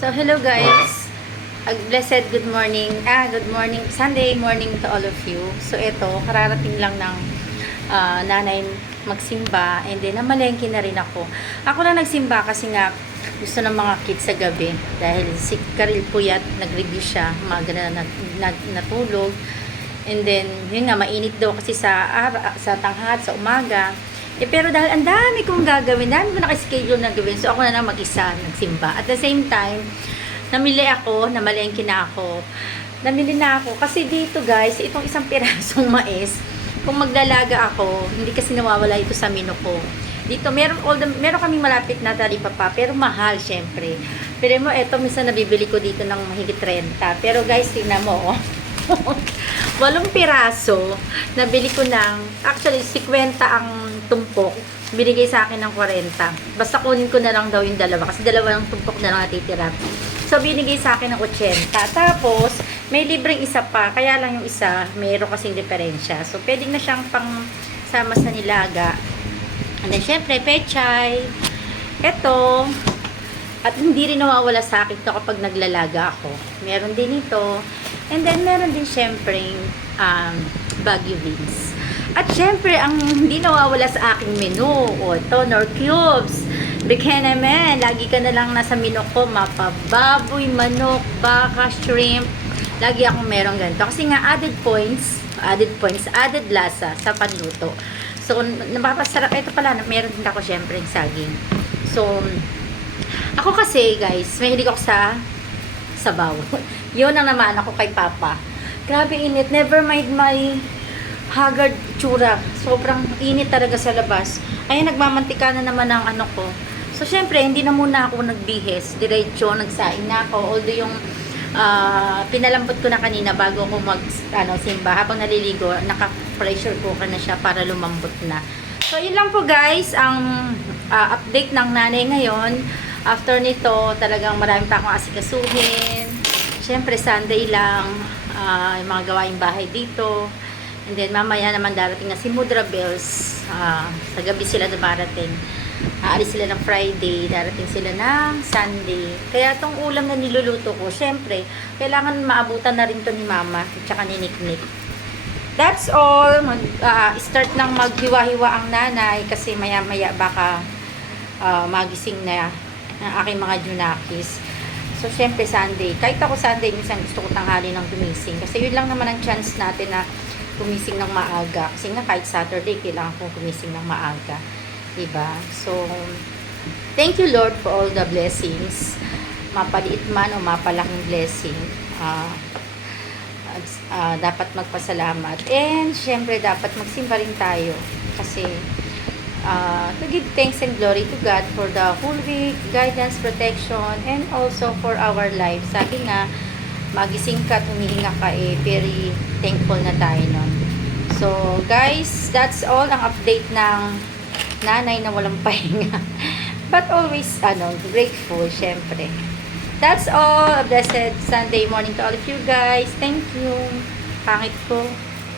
So, hello guys. Blessed good morning, Sunday morning to all of you. So, ito, kararating lang ng nanay magsimba and then namalengke na rin ako. Ako lang nagsimba kasi nga gusto ng mga kids sa gabi dahil si Karil Puyat nag-review siya, umaga na natulog. And then, yun nga, mainit daw kasi sa tanghali, sa umaga. Pero dahil ang dami kong gagawin, dami ko nakaschedule na gawin, so ako na lang mag-isa nagsimba. At the same time, namalengke na ako. Namili na ako. Kasi dito guys, itong isang pirasong mais, kung maglalaga ako, hindi kasi nawawala ito sa menu ko. Dito, meron kaming malapit na talipapa, pero mahal syempre. Pero mo, ito minsan nabibili ko dito ng mahigit 30. Pero guys, tingnan mo, oh. 8 piraso, nabili ko ng, actually, 50 ang tumpok, binigay sa akin ng 40. Basta kunin ko na lang daw yung dalawa, kasi dalawa ng tumpok na lang natitira. So, binigay sa akin ng 80. Tapos, may libreng isa pa, kaya lang yung isa, mayroon kasing diferensya. So, pwede na siyang pang sama sa nilaga. And then, syempre, pechay. Ito, at hindi rin nawawala sa akin ito kapag naglalaga ako. Meron din ito. And then, meron din syempre Baguio beans. At syempre, ang hindi nawawala sa aking menu, o ito, nor cubes. Bikenemen, lagi ka na lang nasa menu ko, mapababoy, manok, baka, shrimp. Lagi akong meron ganito. Kasi nga, added points, added lasa sa panluto. So, napapasarap. Ito pala, meron din ako syempre yung saging. So, ako kasi, guys, mahilig ako sa sabaw. Yun ang naman ako kay Papa. Grabe init. Never mind my haggard tsura. Sobrang init talaga sa labas. Ayun, nagmamantika na naman ang ano ko. So, syempre, hindi na muna ako nagbihes. Diretso, nagsaing na ako. Although yung pinalambot ko na kanina bago ako simba. Habang naliligo, naka-pressure cooker na siya para lumambot na. So, yun lang po guys, ang update ng nanay ngayon. After nito, talagang marami pa akong asikasuhin. Siyempre, Sunday lang, yung mga gawaing bahay dito. And then, mamaya naman darating na si Mudra Bells. Sa gabi sila darating. Aalis sila ng Friday, darating sila ng Sunday. Kaya itong ulam na niluluto ko, siyempre, kailangan maabutan na rin to ni Mama at saka ni Nick. That's all. Start nang maghiwa-hiwa ang nanay kasi maya-maya baka magising na ang aking mga junakis. So, syempre, Sunday. Kahit ako Sunday, minsan gusto ko tanghali ng gumising. Kasi yun lang naman ang chance natin na gumising ng maaga. Kasi nga, kahit Saturday, kailangan kong gumising ng maaga. Diba? So, thank you, Lord, for all the blessings. Mapaliit man o mapalaking blessing. Dapat magpasalamat. And, syempre, dapat magsimba rin tayo. Kasi, to give thanks and glory to God for the whole week, guidance, protection, and also for our lives. Sabi nga, magising ka, tumihinga ka, very thankful na tayo nun. So, guys, that's all ang update ng nanay na walang pahinga. But always, grateful, syempre. That's all. A blessed Sunday morning to all of you guys. Thank you. Pangit ko.